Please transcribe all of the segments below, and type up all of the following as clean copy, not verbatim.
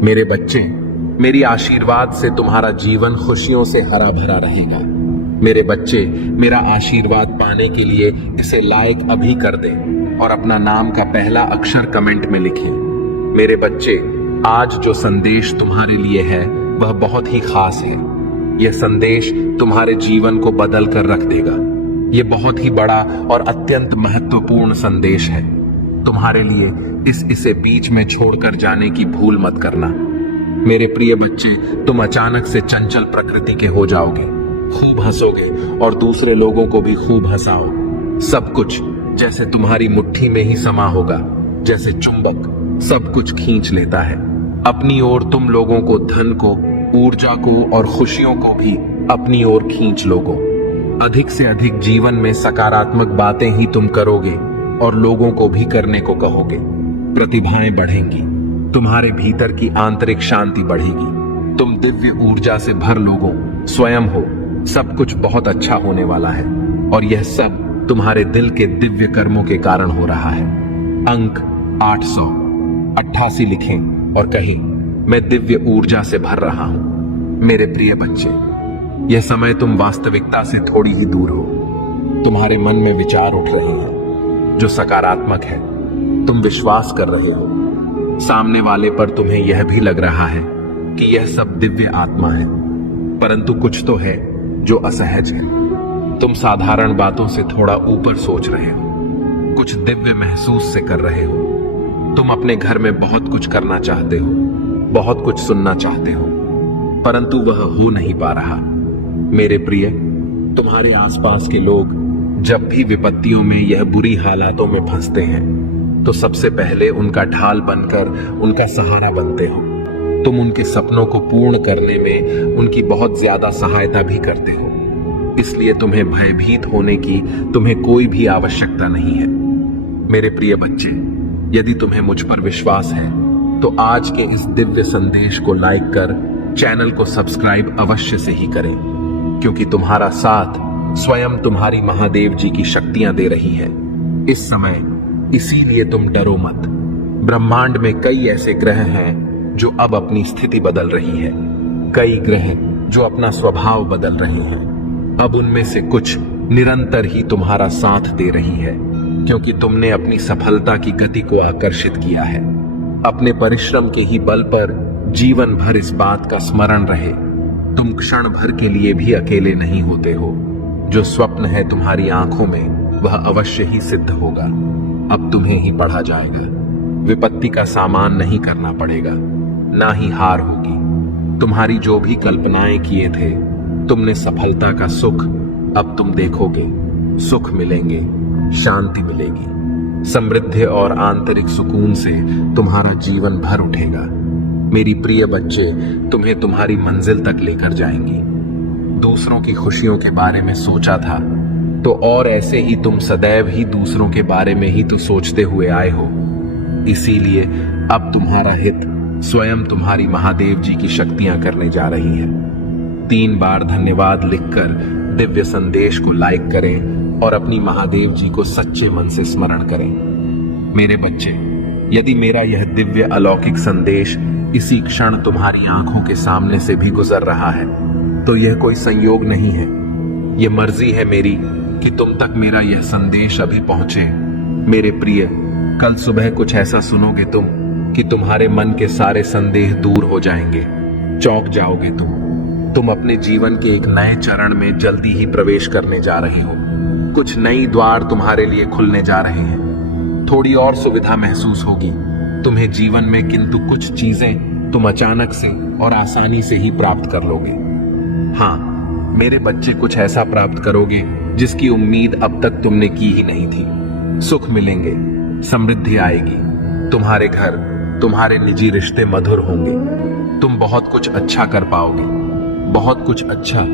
मेरे बच्चे, मेरी आशीर्वाद से तुम्हारा जीवन खुशियों से हरा भरा रहेगा। मेरे बच्चे, मेरा आशीर्वाद पाने के लिए इसे लाइक अभी कर दें और अपना नाम का पहला अक्षर कमेंट में लिखें। मेरे बच्चे, आज जो संदेश तुम्हारे लिए है वह बहुत ही खास है। यह संदेश तुम्हारे जीवन को बदल कर रख देगा। यह बहुत ही बड़ा और अत्यंत महत्वपूर्ण संदेश है तुम्हारे लिए। इसे बीच में छोड़कर जाने की भूल मत करना। मेरे प्रिय बच्चे, तुम अचानक से चंचल प्रकृति के हो जाओगे, खूब हंसोगे और दूसरे लोगों को भी खूब हंसाओ। सब कुछ जैसे तुम्हारी मुट्ठी में ही समा होगा, जैसे चुंबक सब कुछ खींच लेता है अपनी ओर। तुम लोगों को, धन को, ऊर्जा को और खुशियों को भी अपनी ओर खींच लोगे। अधिक से अधिक जीवन में सकारात्मक बातें ही तुम करोगे और लोगों को भी करने को कहोगे। प्रतिभाएं बढ़ेंगी, तुम्हारे भीतर की आंतरिक शांति बढ़ेगी, तुम दिव्य ऊर्जा से भर लोगो, स्वयं हो। सब कुछ बहुत अच्छा होने वाला है और यह सब तुम्हारे दिल के दिव्य कर्मों के कारण हो रहा है। अंक 888 लिखें और कहें, मैं दिव्य ऊर्जा से भर रहा हूं। मेरे प्रिय बच्चे, यह समय तुम वास्तविकता से थोड़ी ही दूर हो। तुम्हारे मन में विचार उठ रहे हैं जो सकारात्मक है। तुम विश्वास कर रहे हो सामने वाले पर। तुम्हें यह भी लग रहा है कि यह सब दिव्य आत्मा है, परंतु कुछ तो है जो असहज है। तुम साधारण बातों से थोड़ा ऊपर सोच रहे हो, कुछ दिव्य महसूस से कर रहे हो। तुम अपने घर में बहुत कुछ करना चाहते हो, बहुत कुछ सुनना चाहते हो, परंतु वह हो नहीं पा रहा। मेरे प्रिय, तुम्हारे आसपास के लोग जब भी विपत्तियों में, यह बुरी हालातों में फंसते हैं, तो सबसे पहले उनका ढाल बनकर उनका सहारा बनते हो। तुम उनके सपनों को पूर्ण करने में उनकी बहुत ज्यादा सहायता भी करते हो। इसलिए तुम्हें भयभीत होने की तुम्हें कोई भी आवश्यकता नहीं है। मेरे प्रिय बच्चे, यदि तुम्हें मुझ पर विश्वास है तो आज के इस दिव्य संदेश को लाइक कर चैनल को सब्सक्राइब अवश्य से ही करें, क्योंकि तुम्हारा साथ स्वयं तुम्हारी महादेव जी की शक्तियां दे रही है इस समय। इसीलिए तुम डरो मत। ब्रह्मांड में कई ऐसे ग्रह हैं जो अब अपनी स्थिति बदल रही है, कई ग्रह जो अपना स्वभाव बदल रहे हैं। अब उनमें से कुछ निरंतर ही तुम्हारा साथ दे रही है, क्योंकि तुमने अपनी सफलता की गति को आकर्षित किया है। अपने परिश्रम के ही बल पर जीवन भर इस बात का स्मरण रहे, तुम क्षण भर के लिए भी अकेले नहीं होते हो। जो स्वप्न है तुम्हारी आंखों में वह अवश्य ही सिद्ध होगा। अब तुम्हें ही पढ़ा जाएगा। विपत्ति का सामान नहीं करना पड़ेगा, ना ही हार होगी। तुम्हारी जो भी कल्पनाएं किए थे, तुमने सफलता का सुख अब तुम देखोगे। सुख मिलेंगे, शांति मिलेगी, समृद्धि और आंतरिक सुकून से तुम्हारा जीवन भर उठेगा। मेरी प्रिय बच्चे, तुम्हें तुम्हारी मंजिल तक लेकर जाएंगी। दूसरों की खुशियों के बारे में सोचा था तो और ऐसे ही तुम सदैव ही दूसरों के बारे में ही तो सोचते हुए आए हो। इसीलिए अब तुम्हारा हित स्वयं तुम्हारी महादेव जी की शक्तियां करने जा रही है। 3 बार धन्यवाद लिखकर दिव्य संदेश को लाइक करें और अपनी महादेव जी को सच्चे मन से स्मरण करें। मेरे बच्चे, यदि मेरा यह दिव्य अलौकिक संदेश इसी क्षण तुम्हारी आंखों के सामने से भी गुजर रहा है तो यह कोई संयोग नहीं है। यह मर्जी है मेरी कि तुम तक मेरा यह संदेश अभी पहुंचे। मेरे प्रिय, कल सुबह कुछ ऐसा सुनोगे तुम कि तुम्हारे मन के सारे संदेह दूर हो जाएंगे। चौंक जाओगे तुम अपने जीवन के एक नए चरण में जल्दी ही प्रवेश करने जा रही हो। कुछ नई द्वार तुम्हारे लिए खुलने जा रहे हैं। थोड़ी और सुविधा महसूस होगी तुम्हें जीवन में, किंतु कुछ चीजें तुम अचानक से और आसानी से ही प्राप्त कर लोगे। हाँ मेरे बच्चे, कुछ ऐसा प्राप्त करोगे जिसकी उम्मीद अब तक तुमने की ही नहीं थी। सुख मिलेंगे, समृद्धि आएगी, तुम्हारे घर, तुम्हारे निजी रिश्ते मधुर होंगे। तुम बहुत कुछ अच्छा कर पाओगे, बहुत कुछ अच्छा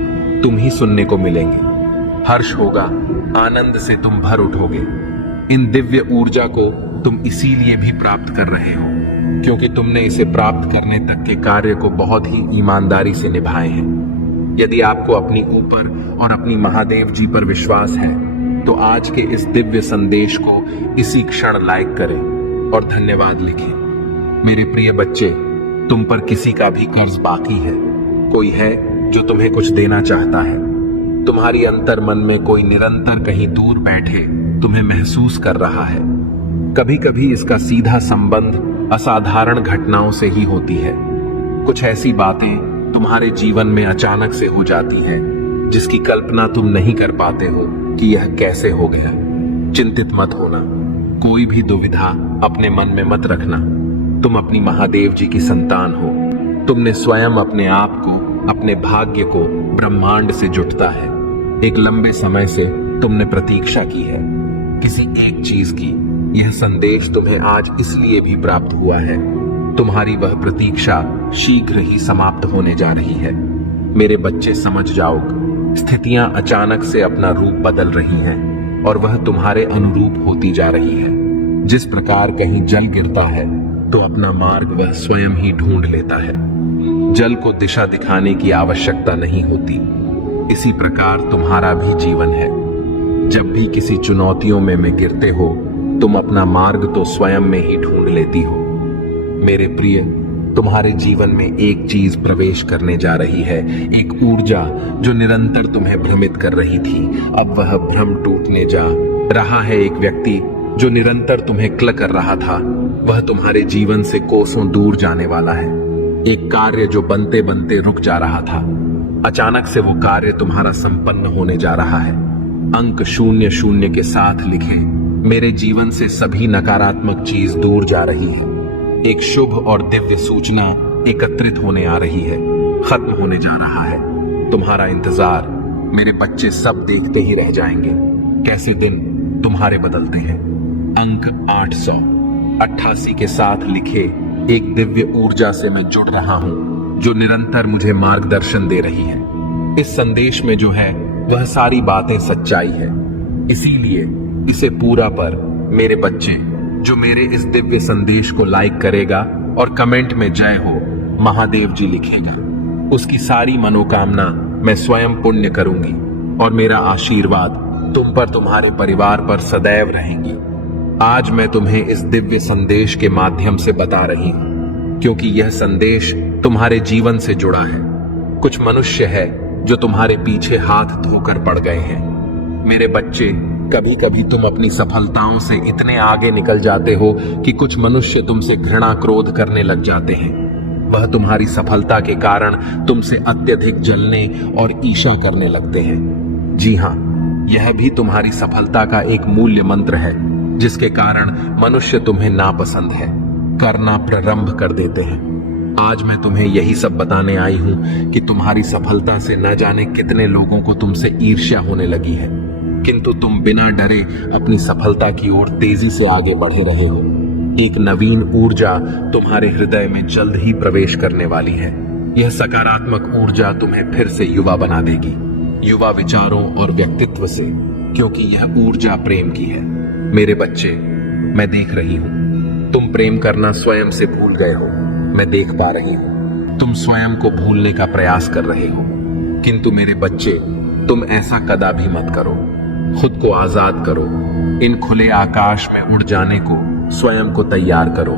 तुम ही सुनने को मिलेंगे। हर्ष होगा, आनंद से तुम भर उठोगे। इन दिव्य ऊर्जा को तुम इसीलिए भी प्राप्त कर रहे हो क्योंकि तुमने इसे प्राप्त करने तक के कार्य को बहुत ही ईमानदारी से निभाए हैं। यदि आपको अपनी ऊपर और अपनी महादेव जी पर विश्वास है तो आज के इस दिव्य संदेश को इसी क्षण लाइक करें और धन्यवाद लिखें। मेरे प्रिय बच्चे, तुम पर किसी का भी कर्ज बाकी है। कोई है जो तुम्हें कुछ देना चाहता है। तुम्हारी अंतर मन में कोई निरंतर कहीं दूर बैठे तुम्हें महसूस कर रहा है। कभी कभी इसका सीधा संबंध असाधारण घटनाओं से ही होती है। कुछ ऐसी बातें तुम्हारे जीवन में अचानक से हो जाती है जिसकी कल्पना तुम नहीं कर पाते हो कि यह कैसे हो गया। चिंतित मत होना, कोई भी दुविधा अपने मन में मत रखना। तुम अपनी महादेव जी की संतान हो। तुमने स्वयं अपने आप को, अपने भाग्य को ब्रह्मांड से जुटता है। एक लंबे समय से तुमने प्रतीक्षा की है किसी एक चीज की। यह संदेश तुम्हें आज इसलिए भी प्राप्त हुआ है। तुम्हारी वह प्रतीक्षा शीघ्र ही समाप्त होने जा रही है। मेरे बच्चे, समझ जाओ, स्थितियां अचानक से अपना रूप बदल रही हैं और वह तुम्हारे अनुरूप होती जा रही है। जिस प्रकार कहीं जल गिरता है तो अपना मार्ग वह स्वयं ही ढूंढ लेता है। जल को दिशा दिखाने की आवश्यकता नहीं होती। इसी प्रकार तुम्हारा भी जीवन है। जब भी किसी चुनौतियों में गिरते हो, तुम अपना मार्ग तो स्वयं में ही ढूंढ लेती हो। मेरे प्रिय, तुम्हारे जीवन में एक चीज प्रवेश करने जा रही है, एक ऊर्जा जो निरंतर तुम्हें भ्रमित कर रही थी। अब वह भ्रम टूटने जा रहा है। एक व्यक्ति जो निरंतर तुम्हें क्ल कर रहा था, वह तुम्हारे जीवन से कोसों दूर जाने वाला है। एक कार्य जो बनते बनते रुक जा रहा था, अचानक से वो कार्य तुम्हारा संपन्न होने जा रहा है। अंक 00 के साथ लिखे, मेरे जीवन से सभी नकारात्मक चीज दूर जा रही है। एक शुभ और दिव्य सूचना एकत्रित होने आ रही है, खत्म होने जा रहा है। तुम्हारा इंतजार मेरे बच्चे सब देखते ही रह जाएंगे कैसे दिन तुम्हारे बदलते हैं। अंक 888 के साथ लिखे, एक दिव्य ऊर्जा से मैं जुड़ रहा हूं जो निरंतर मुझे मार्गदर्शन दे रही है। इस संदेश में जो है वह सारी बातें सच्चाई है। इसीलिए इसे पूरा पर मेरे बच्चे, जो मेरे इस दिव्य संदेश को लाइक करेगा और कमेंट में जय हो महादेव जी लिखेगा, उसकी सारी मनोकामना मैं स्वयं पुण्य करूंगी और मेरा आशीर्वाद तुम पर, तुम्हारे परिवार पर सदैव रहेंगी। आज मैं तुम्हें इस दिव्य संदेश के माध्यम से बता रही हूं क्योंकि यह संदेश तुम्हारे जीवन से जुड़ा है। कुछ मनुष्य है जो तुम्हारे पीछे हाथ धोकर पड़ गए हैं। मेरे बच्चे, कभी कभी तुम अपनी सफलताओं से इतने आगे निकल जाते हो कि कुछ मनुष्य तुमसे घृणा क्रोध करने लग जाते हैं। वह तुम्हारी सफलता के कारण तुमसे अत्यधिक जलने और ईर्ष्या करने लगते हैं। जी हां, यह भी तुम्हारी सफलता का एक मूल्य मंत्र है जिसके कारण मनुष्य तुम्हें नापसंद है, करना प्रारंभ कर देते हैं। आज मैं तुम्हें यही सब बताने आई हूं कि तुम्हारी सफलता से न जाने कितने लोगों को तुमसे ईर्ष्या होने लगी है, किंतु तुम बिना डरे अपनी सफलता की ओर तेजी से आगे बढ़े रहे हो। एक नवीन ऊर्जा तुम्हारे हृदय में जल्द ही प्रवेश करने वाली है। यह सकारात्मक ऊर्जा तुम्हें फिर से युवा बना देगी, युवा विचारों और व्यक्तित्व से, क्योंकि यह ऊर्जा प्रेम की है। मेरे बच्चे, मैं देख रही हूं तुम प्रेम करना स्वयं से भूल गए हो। मैं देख पा रही हूं तुम स्वयं को भूलने का प्रयास कर रहे हो, किंतु मेरे बच्चे, तुम ऐसा कदापि मत करो। खुद को आजाद करो। इन खुले आकाश में उड़ जाने को स्वयं को तैयार करो।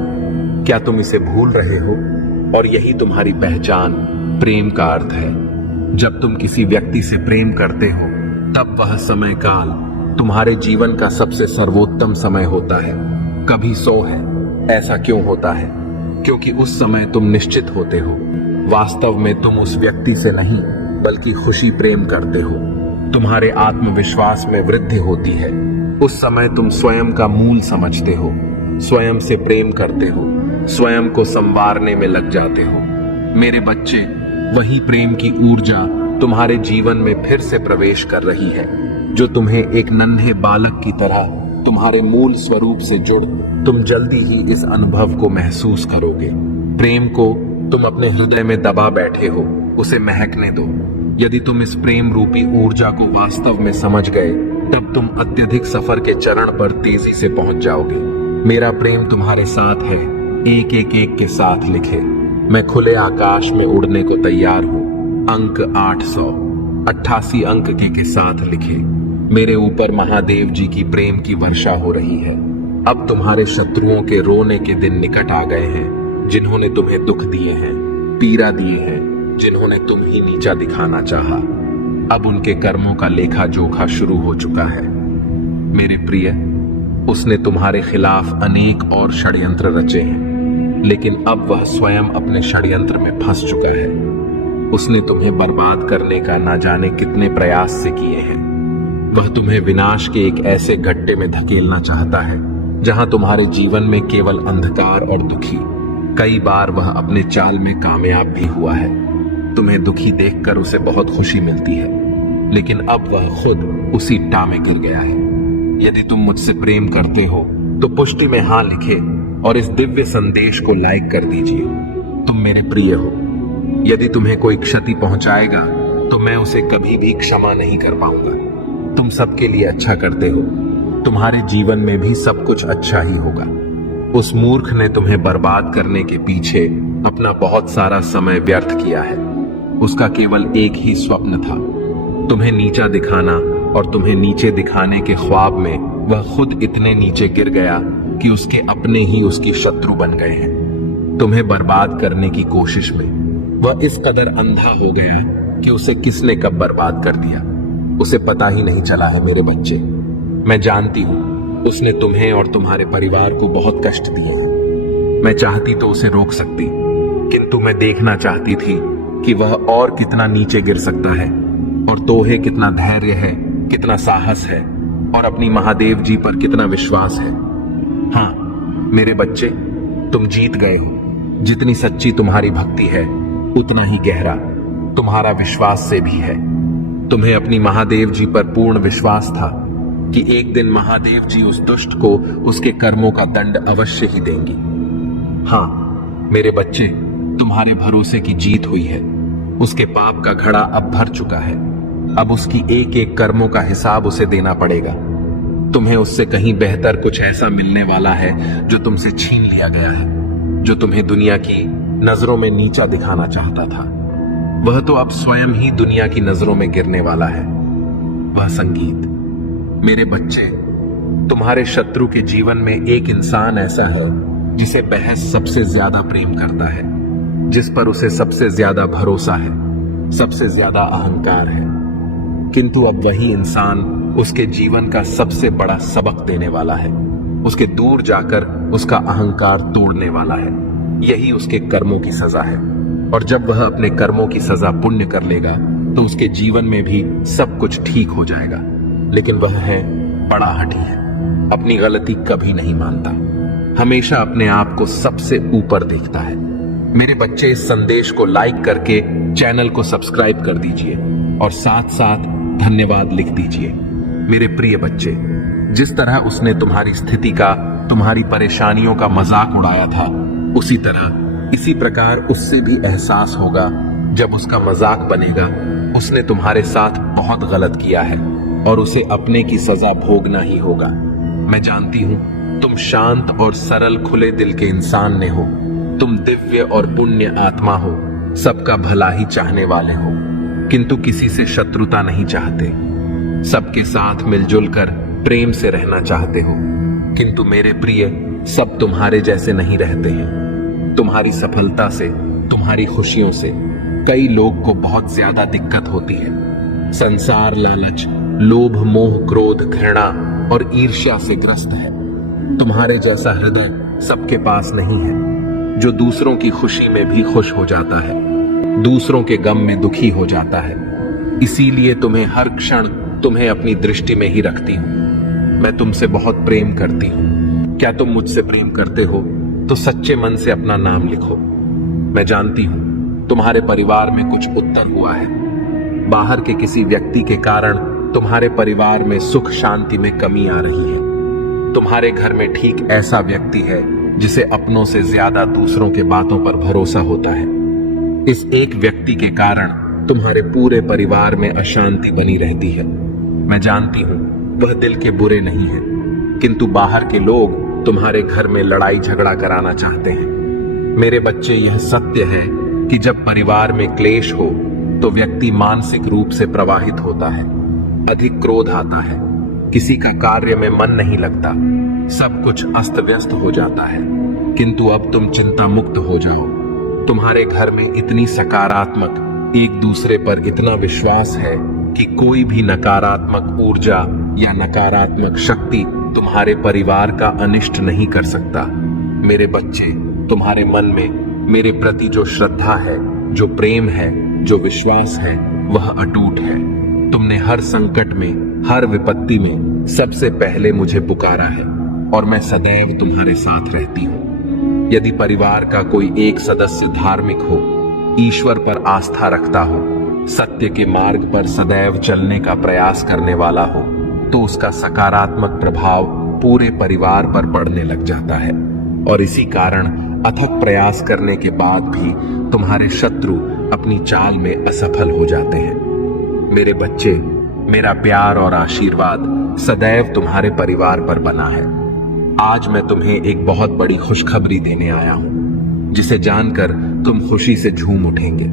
क्या तुम इसे भूल रहे हो? और यही तुम्हारी पहचान, प्रेम का अर्थ है। जब तुम किसी व्यक्ति से प्रेम करते हो, तब वह समय काल तुम्हारे जीवन का सबसे सर्वोत्तम समय होता है। कभी 100 है। ऐसा क्यों होता है? क्योंकि उस समय तुम निश्चित होते हो। वास्तव में तुम उस व्यक्ति से नहीं बल्कि खुशी प्रेम करते हो। तुम्हारे आत्मविश्वास में वृद्धि होती है। उस समय तुम स्वयं का मूल समझते हो, स्वयं से प्रेम करते हो, स्वयं को संवारने में लग जाते हो। मेरे बच्चे, वही प्रेम की ऊर्जा तुम्हारे जीवन में फिर से प्रवेश कर रही है, जो तुम्हें एक नन्हे बालक की तरह तुम्हारे मूल स्वरूप से जुड़ तुम जल्दी ही इस अनुभव को महसूस करोगे। प्रेम को तुम अपने हृदय में दबा बैठे हो, उसे महकने दो। यदि तुम इस प्रेम रूपी ऊर्जा को वास्तव में समझ गए, तब तुम अत्यधिक सफर के चरण पर तेजी से पहुंच जाओगे। मेरा प्रेम तुम्हारे साथ है। एक एक एक के साथ लिखे, मैं खुले आकाश में उड़ने को तैयार हूं। अंक 888 अंक के साथ लिखे, मेरे ऊपर महादेव जी की प्रेम की वर्षा हो रही है। अब तुम्हारे शत्रुओं के रोने के दिन निकट आ गए हैं। जिन्होंने तुम्हें दुख दिए हैं, पीड़ा दिए हैं, जिन्होंने तुम ही नीचा दिखाना चाहा, अब उनके कर्मों का लेखा जोखा शुरू हो चुका है। मेरे प्रिय, उसने तुम्हारे खिलाफ अनेक और षड्यंत्र रचे हैं, लेकिन अब वह स्वयं अपने षड्यंत्र में फंस चुका है। उसने तुम्हें बर्बाद करने का ना जाने कितने प्रयास से किए हैं। वह तुम्हें विनाश के एक ऐसे गड्ढे में धकेलना चाहता है जहां तुम्हारे जीवन में केवल अंधकार और दुखी। कई बार वह अपने चाल में कामयाब भी हुआ है। तुम्हें दुखी देखकर उसे बहुत खुशी मिलती है, लेकिन अब वह खुद उसी टा में गिर गया है। यदि तुम मुझसे प्रेम करते हो तो पुष्टि में हां लिखे और इस दिव्य संदेश को लाइक कर दीजिए। तुम मेरे प्रिय हो। यदि तुम्हें कोई क्षति पहुंचाएगा तो मैं उसे कभी भी क्षमा नहीं कर पाऊंगा। तुम सबके लिए अच्छा करते हो, तुम्हारे जीवन में भी सब कुछ अच्छा ही होगा। उस मूर्ख ने तुम्हें बर्बाद करने के पीछे अपना बहुत सारा समय व्यर्थ किया है। उसका केवल एक ही स्वप्न था, तुम्हें नीचा दिखाना, और तुम्हें नीचे दिखाने के ख्वाब में वह खुद इतने नीचे गिर गया कि उसके अपने ही उसकी शत्रु बन गए हैं। तुम्हें बर्बाद करने की कोशिश में वह इस कदर अंधा हो गया कि उसे किसने कब बर्बाद कर दिया उसे पता ही नहीं चला है। मेरे बच्चे, मैं जानती हूं उसने तुम्हें और तुम्हारे परिवार को बहुत कष्ट दिए हैं। मैं चाहती तो उसे रोक सकती, किंतु मैं देखना चाहती थी कि वह और कितना नीचे गिर सकता है, और तोहे कितना धैर्य है, कितना साहस है, और अपनी महादेव जी पर कितना विश्वास है। हाँ मेरे बच्चे, तुम जीत गए हो। जितनी सच्ची तुम्हारी भक्ति है उतना ही गहरा तुम्हारा विश्वास से भी है। तुम्हें अपनी महादेव जी पर पूर्ण विश्वास था कि एक दिन महादेव जी उस दुष्ट को उसके कर्मों का दंड अवश्य ही देंगी। हाँ मेरे बच्चे, तुम्हारे भरोसे की जीत हुई है। उसके पाप का घड़ा अब भर चुका है। अब उसकी एक एक कर्मों का हिसाब उसे देना पड़ेगा। तुम्हें उससे कहीं बेहतर कुछ ऐसा मिलने वाला है जो तुमसे छीन लिया गया है, जो तुम्हें दुनिया की नजरों में नीचा दिखाना चाहता था। वह तो अब स्वयं ही दुनिया की नजरों में गिरने वाला है। वह संगीत। मेरे बच्चे, तुम्हारे शत्रु के जीवन में एक इंसान ऐसा है जिसे बहस सबसे ज्यादा प्रेम करता है, जिस पर उसे सबसे ज्यादा भरोसा है, सबसे ज्यादा अहंकार है। किंतु अब वही इंसान उसके जीवन का सबसे बड़ा सबक देने वाला है। उसके दूर जाकर उसका अहंकार तोड़ने वाला है। यही उसके कर्मों की सजा है। और जब वह अपने कर्मों की सजा पुण्य कर लेगा तो उसके जीवन में भी सब कुछ ठीक हो जाएगा। लेकिन वह है बड़ा हठी है, अपनी गलती कभी नहीं मानता, हमेशा अपने आप को सबसे ऊपर देखता है। मेरे बच्चे, इस संदेश को लाइक करके चैनल को सब्सक्राइब कर दीजिए और साथ साथ धन्यवाद लिख दीजिए। मेरे प्रिय बच्चे, जिस तरह उसने तुम्हारी स्थिति का, तुम्हारी परेशानियों का मजाक उड़ाया था, उसी तरह इसी प्रकार उससे भी एहसास होगा जब उसका मजाक बनेगा उसने तुम्हारे साथ बहुत गलत किया है और उसे अपने की सजा भोगना ही होगा। मैं जानती हूं तुम शांत और सरल खुले दिल के इंसान ने हो। तुम दिव्य और पुण्य आत्मा हो, सबका भला ही चाहने वाले हो, किंतु किसी से शत्रुता नहीं चाहते। सबके साथ मिलजुल कर प्रेम से रहना चाहते हो। किंतु मेरे प्रिय, सब तुम्हारे जैसे नहीं रहते हैं। तुम्हारी सफलता से, तुम्हारी खुशियों से कई लोग को बहुत ज्यादा दिक्कत होती है। संसार लालच, लोभ, मोह, क्रोध, घृणा और ईर्ष्या से ग्रस्त है। तुम्हारे जैसा हृदय सबके पास नहीं है, जो दूसरों की खुशी में भी खुश हो जाता है, दूसरों के गम में दुखी हो जाता है। इसीलिए तुम्हें हर क्षण तुम्हें अपनी दृष्टि में ही रखती हूं। मैं तुमसे बहुत प्रेम करती हूं। क्या तुम मुझसे प्रेम करते हो तो सच्चे मन से अपना नाम लिखो। मैं जानती हूं तुम्हारे परिवार में कुछ उत्तर हुआ है। बाहर के किसी व्यक्ति के कारण तुम्हारे परिवार में सुख शांति में कमी आ रही है। तुम्हारे घर में ठीक ऐसा व्यक्ति है जिसे अपनों से ज्यादा दूसरों के बातों पर भरोसा होता है। इस एक व्यक्ति के कारण तुम्हारे पूरे परिवार में अशांति बनी रहती है। मैं जानती हूं वह दिल के बुरे नहीं है, किंतु बाहर के लोग तुम्हारे घर में लड़ाई झगड़ा कराना चाहते हैं। मेरे बच्चे, यह सत्य है कि जब परिवार में क्लेश हो तो व्यक्ति मानसिक रूप से प्रवाहित होता है, अधिक क्रोध आता है, किसी का कार्य में मन नहीं लगता, सब कुछ अस्त व्यस्त हो जाता है। किंतु अब तुम चिंता मुक्त हो जाओ। तुम्हारे घर में इतनी सकारात्मक, एक दूसरे पर इतना विश्वास है कि कोई भी नकारात्मक ऊर्जा या नकारात्मक शक्ति तुम्हारे परिवार का अनिष्ट नहीं कर सकता। मेरे बच्चे, तुम्हारे मन में मेरे प्रति जो श्रद्धा है, जो प्रेम है, जो विश्वास है, वह अटूट है। तुमने हर संकट में, हर विपत्ति में सबसे पहले मुझे पुकारा है और मैं सदैव तुम्हारे साथ रहती हूँ। यदि परिवार का कोई एक सदस्य धार्मिक हो, ईश्वर पर आस्था रखता हो, सत्य के मार्ग पर सदैव चलने का प्रयास करने वाला हो, तो उसका सकारात्मक प्रभाव पूरे परिवार पर पड़ने लग जाता है। और इसी कारण अथक प्रयास करने के बाद भी तुम्हारे शत्रु अपनी चाल में असफल हो जाते हैं। मेरे बच्चे, मेरा प्यार और आशीर्वाद सदैव तुम्हारे परिवार पर बना है। आज मैं तुम्हें एक बहुत बड़ी खुशखबरी देने आया हूं, जिसे जानकर तुम खुशी से झूम उठेंगे।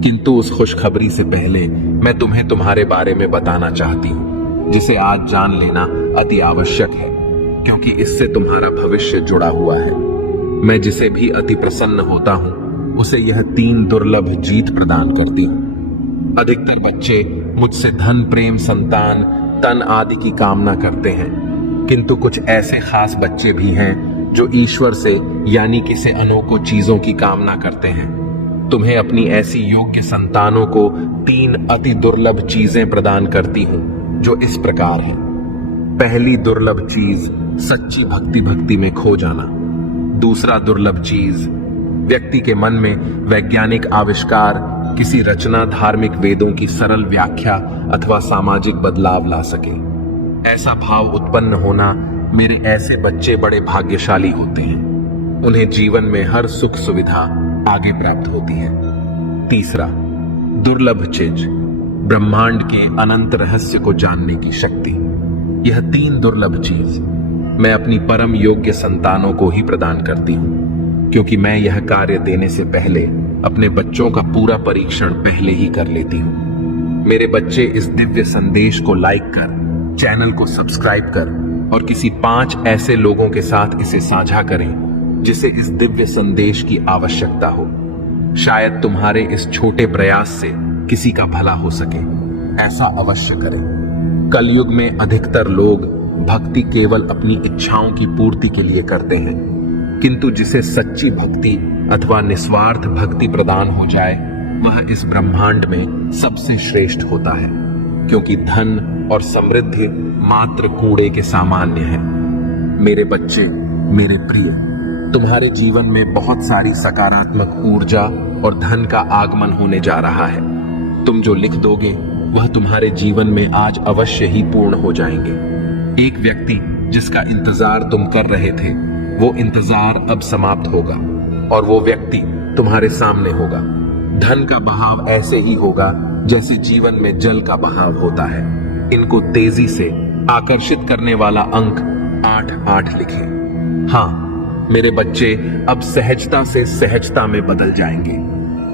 किंतु उस खुशखबरी से पहले मैं तुम्हें तुम्हारे बारे में बताना चाहती हूं, जिसे आज जान लेना अति आवश्यक है, क्योंकि इससे तुम्हारा भविष्य जुड़ा हुआ है। मैं जिसे भी अति प्रसन्न होता हूं, उसे यह 3 दुर्लभ जीत प्रदान करती हूं। अधिकतर बच्चे मुझसे धन, प्रेम, संतान, तन आदि की कामना करते हैं, किंतु कुछ ऐसे खास बच्चे भी हैं जो ईश्वर से यानी कि से अनोखो चीजों की कामना करते हैं। तुम्हें अपनी ऐसी योग्य संतानों को 3 अति दुर्लभ चीजें प्रदान करती हूं, जो इस प्रकार हैं। पहली दुर्लभ चीज, सच्ची भक्ति में खो जाना। दूसरा दुर्लभ चीज, व्यक्ति के मन में वैज्ञानिक आविष्कार, किसी रचना, धार्मिक वेदों की सरल व्याख्या अथवा सामाजिक बदलाव ला सके। ऐसा भाव उत्पन्न होना, मेरे ऐसे बच्चे बड़े भाग्यशाली होते हैं। उन्हें जीवन में हर सुख सुविधा आगे प्राप्त होती है। तीसरा दुर्लभ चीज, ब्रह्मांड के अनंत रहस्य को जानने की शक्ति। यह 3 दुर्लभ चीज मैं अपनी परम योग्य संतानों को ही प्रदान करती हूं, क्योंकि मैं यह कार्य देने से पहले अपने बच्चों का पूरा परीक्षण पहले ही कर लेती हूं। मेरे बच्चे, इस दिव्य संदेश को लाइक कर, चैनल को सब्सक्राइब कर और किसी 5 ऐसे लोगों के साथ इसे साझा करें जिसे इस दिव्य संदेश की आवश्यकता हो। शायद तुम्हारे इस छोटे प्रयास से किसी का भला हो सके। ऐसा अवश्य करें। कलयुग में अधिकतर लोग भक्ति केवल अपनी इच्छाओं की पूर्ति के लिए करते हैं, किंतु जिसे सच्ची भक्ति अथवा निस्वार्थ भक्ति प्रदान हो जाए, वह इस ब्रह्मांड में सबसे श्रेष्ठ होता है, क्योंकि धन और समृद्धि मात्र कूड़े के सामान्य है। मेरे बच्चे, मेरे प्रिय, तुम्हारे जीवन में बहुत सारी सकारात्मक ऊर्जा और धन का आगमन होने जा रहा है। तुम जो लिख दोगे वह तुम्हारे जीवन में आज अवश्य ही पूर्ण हो जाएंगे। एक व्यक्ति जिसका इंतजार तुम कर रहे थे, वो इंतजार अब समाप्त होगा और वो व्यक्ति तुम्हारे सामने होगा। धन का बहाव ऐसे ही होगा जैसे जीवन में जल का बहाव होता है। इनको तेजी से आकर्षित करने वाला अंक 8-8 लिखें। हाँ, मेरे बच्चे अब सहजता से सहजता में बदल जाएंगे।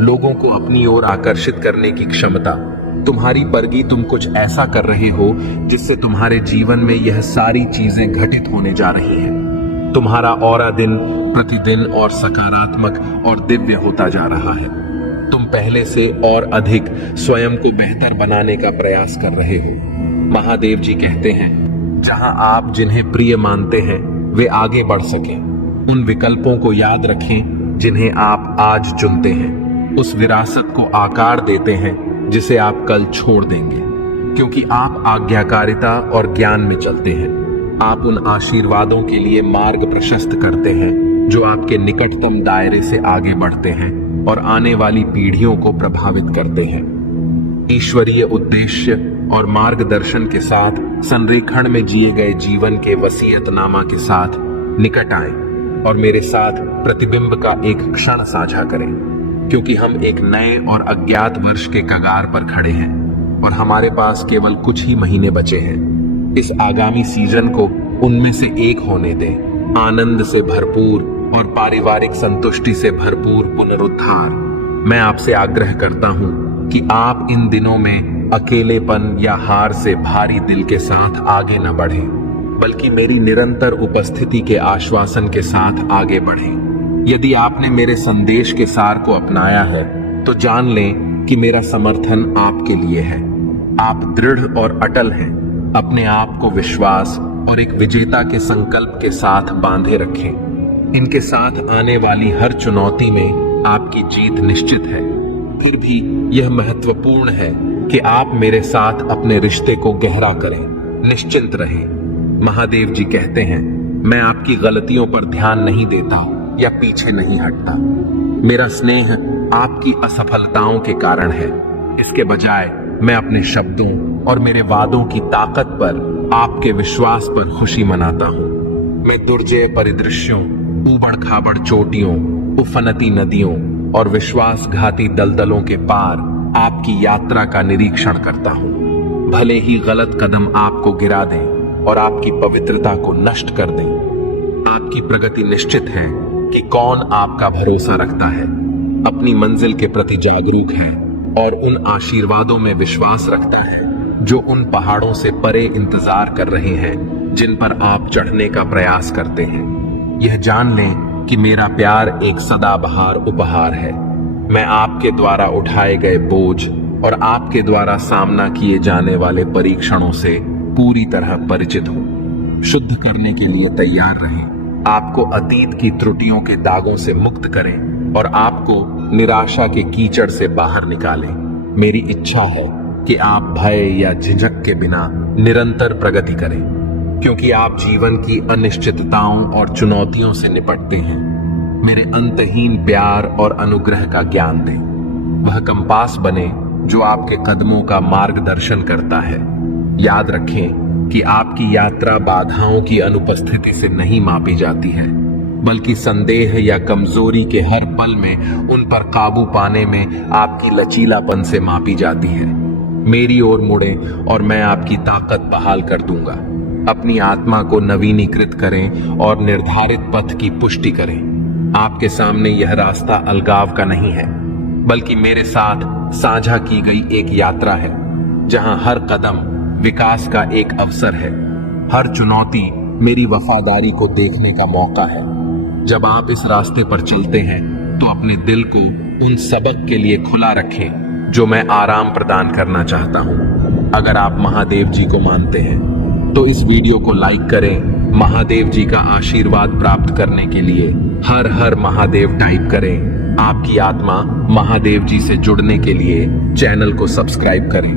लोगों को अपनी ओर आकर्षित करने की क्षमता तुम्हारी परगी। तुम कुछ ऐसा कर रहे हो जिससे तुम्हारे जीवन में यह सारी चीजें घटित होने जा रही हैं। तुम्हारा ऑरा दिन प्रतिदिन और सकारात्मक और दिव्य होता जा रहा है। तुम पहले से और अधिक स्वयं को बेहतर बनाने का प्रयास कर रहे हो। महादेव जी कहते हैं, जहां आप जिन्हें प्रिय मानते हैं वे आगे बढ़ सकें। उन विकल्पों को याद रखें जिन्हें आप आज चुनते हैं। उस विरासत को आकार देते हैं जिसे आप कल छोड़ देंगे, क्योंकि आप आज्ञाकारिता और ज्ञान में चलते हैं। आप उन आशीर्वादों के लिए मार्ग प्रशस्त करते हैं जो आपके निकटतम दायरे से आगे बढ़ते हैं और आने वाली पीढ़ियों को प्रभावित करते हैं। ईश्वरीय उद्देश्य और मार्गदर्शन के साथ संरेखण में जिए गए जीवन के वसीयतनामा के साथ निकट आएं और मेरे साथ प्रतिबिंब का एक क्षण साझा करें, क्योंकि हम एक नए और अज्ञात वर्ष के कगार पर खड़े हैं और हमारे पास केवल कुछ ही महीने बचे हैं। इस आगामी सीजन को उनमें से एक होने दें, आनंद से भरपूर और पारिवारिक संतुष्टि से भरपूर पुनरुद्धार। मैं आपसे आग्रह करता हूं कि आप इन दिनों में अकेलेपन या हार से भारी दिल के साथ आगे न बढ़ें, बल्कि मेरी निरंतर उपस्थिति के आश्वासन के साथ आगे बढ़ें। यदि आपने मेरे संदेश के सार को अपनाया है तो जान लें कि मेरा समर्थन आपके लिए है। आप दृढ़ और अटल हैं। अपने आप को विश्वास और एक विजेता के संकल्प के साथ बांधे रखें। इनके साथ आने वाली हर चुनौती में आपकी जीत निश्चित है। फिर भी यह महत्वपूर्ण है कि आप मेरे साथ अपने रिश्ते को गहरा करें, निश्चिंत रहें। महादेव जी कहते हैं, मैं आपकी गलतियों पर ध्यान नहीं देता या पीछे नहीं हटता। मेरा स्नेह आपकी असफलताओं के कारण है। इसके बजाय मैं अपने शब्दों और मेरे वादों की ताकत पर, आपके विश्वास पर खुशी मनाता हूँ। मैं दुर्जय परिदृश्यों, ऊबड़ खाबड़ चोटियों, उफनती नदियों और विश्वासघाती दलदलों के पार आपकी यात्रा का निरीक्षण करता हूँ। भले ही गलत कदम आपको गिरा दें और आपकी पवित्रता को नष्ट कर दें, आपकी प्रगति निश्चित है कि कौन आपका भरोसा रखता है, अपनी मंजिल के प्रति जागरूक है और उन आशीर्वादों में विश्वास रखता है जो उन पहाड़ों से परे इंतजार कर रहे हैं जिन पर आप चढ़ने का प्रयास करते हैं। यह जान लें कि मेरा प्यार एक सदाबहार उपहार है। मैं आपके द्वारा उठाए गए बोझ और आपके द्वारा सामना किए जाने वाले परीक्षणों से पूरी तरह परिचित हूं। शुद्ध करने के लिए तैयार रहें। आपको अतीत की त्रुटियों के दागों से मुक्त करें और आपको निराशा के कीचड़ से बाहर निकालें। मेरी इच्छा है कि आप भय या झिझक के बिना निरंतर प्रगति करें, क्योंकि आप जीवन की अनिश्चितताओं और चुनौतियों से निपटते हैं। मेरे अंतहीन प्यार और अनुग्रह का ज्ञान दें। वह कंपास बने जो आपके कदमों का मार्गदर्शन करता है। याद रखें कि आपकी यात्रा बाधाओं की अनुपस्थिति से नहीं मापी जाती है, बल्कि संदेह या कमजोरी के हर पल में उन पर काबू पाने में आपकी लचीलापन से मापी जाती है। मेरी ओर मुड़ें और मैं आपकी ताकत बहाल कर दूंगा। अपनी आत्मा को नवीनीकृत करें और निर्धारित पथ की पुष्टि करें। आपके सामने यह रास्ता अलगाव का नहीं है, बल्कि मेरे साथ साझा की गई एक यात्रा है, जहां हर कदम विकास का एक अवसर है। हर चुनौती मेरी वफादारी को देखने का मौका है। जब आप इस रास्ते पर चलते हैं तो अपने दिल को उन सबक के लिए खुला रखें जो मैं आराम प्रदान करना चाहता हूं। अगर आप महादेव जी को मानते हैं तो इस वीडियो को लाइक करें। महादेव जी का आशीर्वाद प्राप्त करने के लिए हर हर महादेव टाइप करें। आपकी आत्मा महादेव जी से जुड़ने के लिए चैनल को सब्सक्राइब करें।